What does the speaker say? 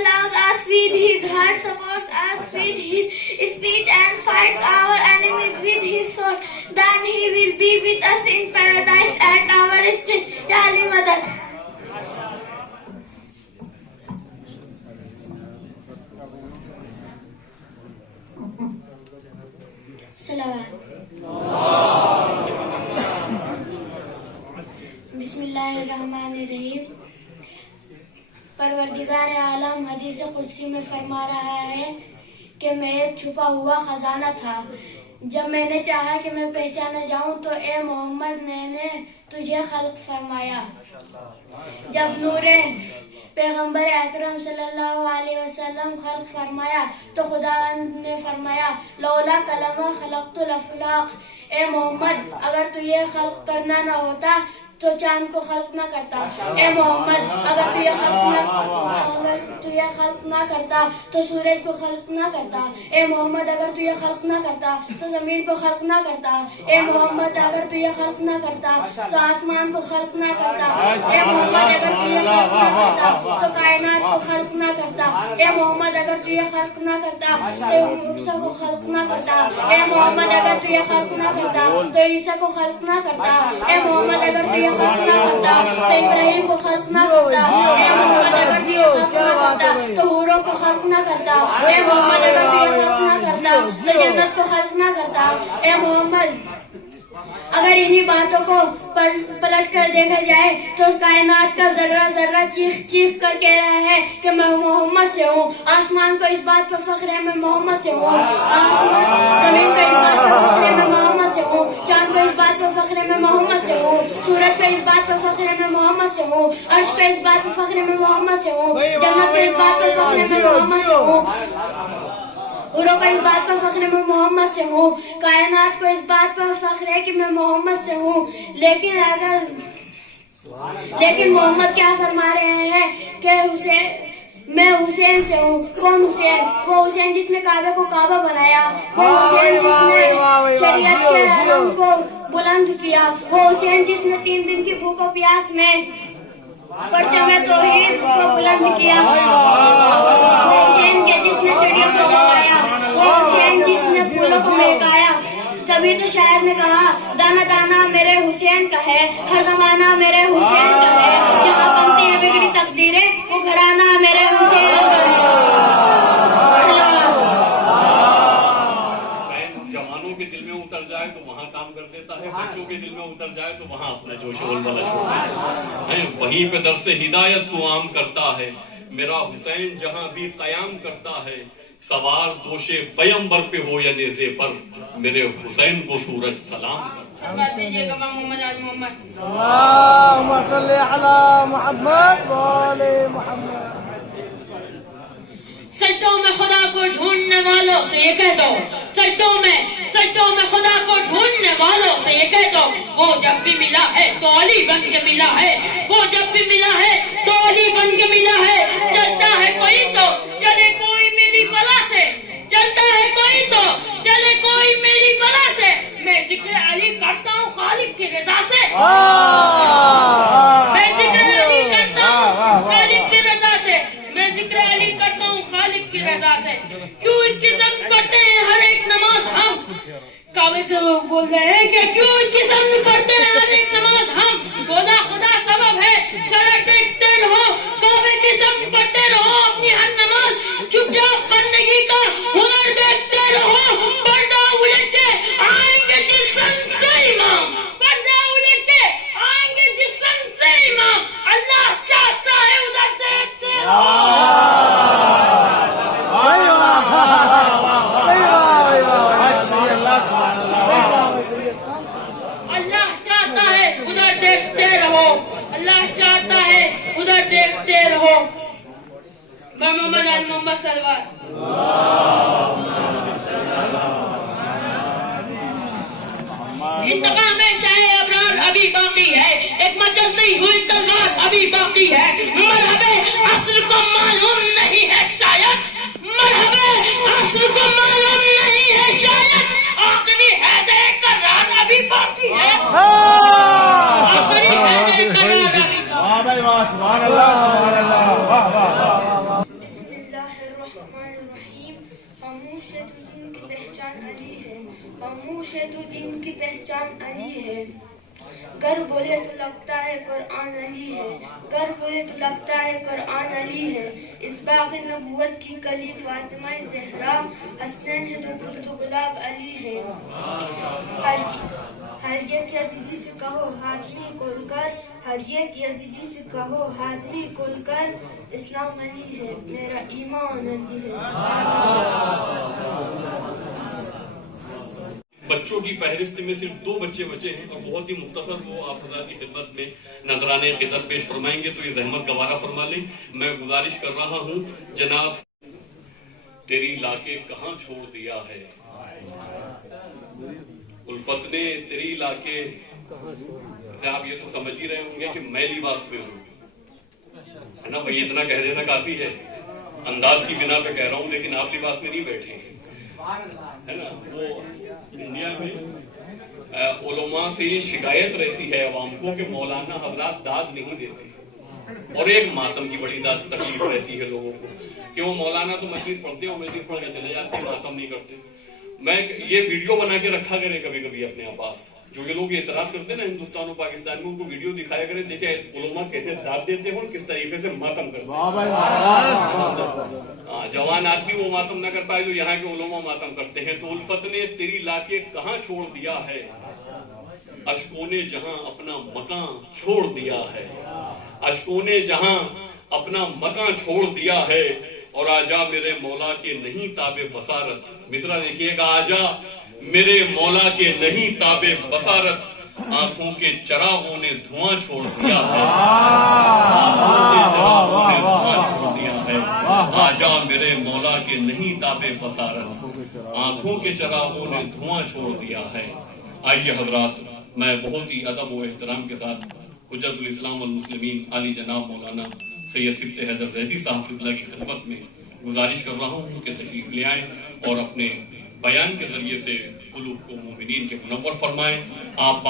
allows us with his heart, supports us with his speech, and fights our enemies with his sword. Then he will be with us in paradise at our strength. Ya Ali Madad. Salawat. बिस्मिल्लाहिर्रहमानिर्रहीम। परवरदिगार आलम हदीस कुदसी में फरमा रहा है कि मैं एक छुपा हुआ खजाना था। जब मैंने चाहा कि मैं पहचाना जाऊं तो ए मोहम्मद मैंने तुझे खल्क फरमाया। जब नूरे पैगंबर अकरम सल्लल्लाहु अलैहि वसल्लम खल्क फरमाया तो खुदा ने फरमाया लौला कलमा खलक़तुल अफ़लाक। ए मोहम्मद अगर तू ये खल्क करना ना होता तो चांद को खल्क ना करता। ए मोहम्मद अगर तू ये खल्क ना करता तो सूरज को खल्क ना करता। ए मोहम्मद अगर तू ये खल्क ना करता तो जमीन को खल्क ना करता। ए मोहम्मद अगर तू ये खल्क ना करता तो आसमान को खल्क ना करता। ए मोहम्मद अगर तू ये खल्क ना करता तो कायनात को खल्क ना करता। ए मोहम्मद अगर तू ये खल्क ना करता तो मूसा को खल्क ना करता। ए मोहम्मद अगर तू ये खल्क ना करता तो ईसा को खल्क ना करता। ए मोहम्मद अगर तू खल्क ना करता तो इब्राहिम को खल्क ना करता। ए मोहम्मद अगर तू खल्क ना करता तो हूरों को खल्क ना करता। ए मोहम्मद अगर तू खल्क ना करता तो जन्नत को खल्क ना करता। ए मोहम्मद अगर इन्हीं बातों को पलट कर देखा जाए तो कायनात का जर्रा जर्रा चीख चीख कर कह रहा है कि मैं मोहम्मद से हूँ। आसमान को इस बात पर फख्र है मैं मोहम्मद से हूँ। जमीन को इस बात पर फख्र है मैं मोहम्मद से हूँ। चांद को इस बात पर फख्र है मैं मोहम्मद से हूँ। सूरज को इस बात पर फख्र है मैं मोहम्मद से हूँ। अर्श को इस बात पर फख्र है मैं मोहम्मद से हूँ। जन्नत को इस बात पर फख्र है मैं मोहम्मद से हूँ। हूरों का इस बात पर फख्र है मैं मोहम्मद से हूँ। कायनात को इस बात पर फख्र है कि मैं मोहम्मद से हूँ। लेकिन मोहम्मद क्या फरमा रहे हैं कि मैं हुसैन से हूँ। कौन हुसैन? वो हुसैन जिसने काबे को काबा बनाया। वो हुसैन जिसने शरीयत के आलम को बुलंद किया। वो हुसैन जिसने 3 दिन की भूख और प्यास में परचम तौहीद को बुलंद किया। वो हुसैन के जिसने चिड़ियों को जगाया। वो हुसैन जिसने फूलों को महकाया। तभी तो शायर ने कहा दाना दाना मेरे हुसैन का है, हर जमाना मेरे हुसैन का है। जहाँ बनती है बिगड़ी तकदीरें वो घराना मेरे हुसैन का है। जवानों के दिल में उतर जाए तो वहाँ काम कर देता है, बच्चों के दिल में उतर जाए तो वहाँ अपना जोश वलवला छोड़ता है। वहीं पे दर्स हिदायत को आम करता है। मेरा हुसैन जहाँ भी कयाम करता है सवार दोषे पैगंबर पे हो या नेज़े पर मेरे हुसैन को सूरज सलाम सजदों में खुदा को ढूंढने वालों से ये कह दो, सजदों में खुदा को ढूंढने वालों से ये कह दो वो जब भी मिला है तो अली बन के मिला है। वो जब भी मिला है तो अली बन के मिला है। चलता है कोई तो चले कोई मेरी बला से, चलता है कोई तो चले कोई मेरी बला से। मैं जिक्र अली करता हूँ खालिक की रजा से। मैं जिक्र अली करता हूँ खालिक की रजा से। मैं जिक्र अली करता हूँ खालिक की रजा से। क्यों इसकी संग पढ़ते हैं हर एक नमाज हम? काबे के लोग बोल रहे हैं कि क्यों इसकी संग पढ़ते हैं हर एक नमाज हम? बोला खुदा सबब है शरत देखते रहो, काबे की संग पढ़ते रहो अपनी हर नमाज। चुपचाप बंदगी का हुनर देखते रहो। पर्दा उलट के आएंगे जिस संग से इमाम, पर्दा उलट के आएंगे जिस संग से इमाम। अल्लाह चाहता है उधर देखते रहो। अल्लाह चाहता है उधर देखते रहो। अल्लाह चाहता है उधर देखते रहो। मोहम्मद अल मोहम्मद सलवार। इंतकाम में शाह अबरार अभी बाकी है, एक मचलती हुई तलवार अभी बाकी है। मरहबे अस्र को मालूम नहीं है शायद, मरहबे अस्र को मालूम नहीं है शायद। आखिरी हैदर करार अभी बाकी है। आखिरी हैदर करार अभी। वाह भाई वाह, सुभान अल्लाह, सुभान अल्लाह, वाह वाह। خاموش ہے تو دین کی پہچان علی ہے، خاموش ہے تو دین کی پہچان علی ہے، گر بولے تو لگتا ہے قرآن علی ہے، گر بولے تو لگتا ہے قرآن علی ہے، اس باغ نبوت کی کلی فاطمہ زہرا، حسنین ہے تو گل تو گلاب علی ہے، ہر ایک یزیدی سے کہو حاتمی کھول کر، ہر ایک یزیدی سے کہو حاتمی کھول کر، اسلام علی ہے میرا ایمان علی ہے۔ بچوں کی فہرست میں صرف 2 بچے بچے ہیں اور بہت ہی مختصر وہ آپ حضرات کی خدمت میں نذرانے خدمت پیش فرمائیں گے، تو یہ زحمت گوارا فرما لیں۔ میں گزارش کر رہا ہوں جناب، تیری لا کے کہاں چھوڑ دیا ہے الفت نے، تیری لا کے، آپ یہ تو سمجھ ہی رہے ہوں گے کہ میں لباس میں ہوں، ہے نا بھائی، اتنا کہہ دینا کافی ہے، انداز کی بنا پہ کہہ رہا ہوں، لیکن آپ لباس میں نہیں بیٹھے ہیں، ہے نا۔ وہ انڈیا میں علماء سے یہ شکایت رہتی ہے عوام کو کہ مولانا حضرات داد نہیں دیتے، اور ایک ماتم کی بڑی تکلیف رہتی ہے لوگوں کو کہ وہ مولانا تو مجلس پڑھتے ہیں، مجلس پڑھ کے چلے جاتے ہیں، ماتم نہیں کرتے۔ میں یہ ویڈیو بنا کے رکھا کریں کبھی کبھی اپنے پاس، جو یہ لوگ اعتراض کرتے ہیں نا ہندوستان و پاکستان میں، ان کو ویڈیو دکھایا کریں، دیکھیں علماء کیسے داد دیتے ہیں اور کس طریقے سے ماتم کرتے ہیں۔ جوان آدمی وہ ماتم نہ کر پائے جو یہاں کے علماء ماتم کرتے ہیں۔ تو الفت نے تیری لا کے کہاں چھوڑ دیا ہے، اشکوں نے جہاں اپنا مکان چھوڑ دیا ہے، اشکوں نے جہاں اپنا مکان چھوڑ دیا ہے، اور آجا میرے مولا کے نہیں تاب بصارت، مصرع دیکھیے گا، آجا میرے مولا کے نہیں تاب بصارت، آنکھوں کے چراغوں نے دھواں چھوڑ دیا ہے، آنکھوں کے چراغوں نے دھواں چھوڑ دیا ہے، آجا میرے مولا کے نہیں تاب بصارت، آنکھوں کے چراغوں نے دھواں چھوڑ دیا ہے۔ آئیے حضرات، میں بہت ہی ادب و احترام کے ساتھ حجت الاسلام والمسلمین علی جناب مولانا سید سبط حیدر زیدی صاحب قبلہ کی خدمت میں گزارش کر رہا ہوں کہ تشریف لے آئیں اور اپنے بیان کے ذریعے سے قلوب کو مومنین کے منور فرمائیں۔ آپ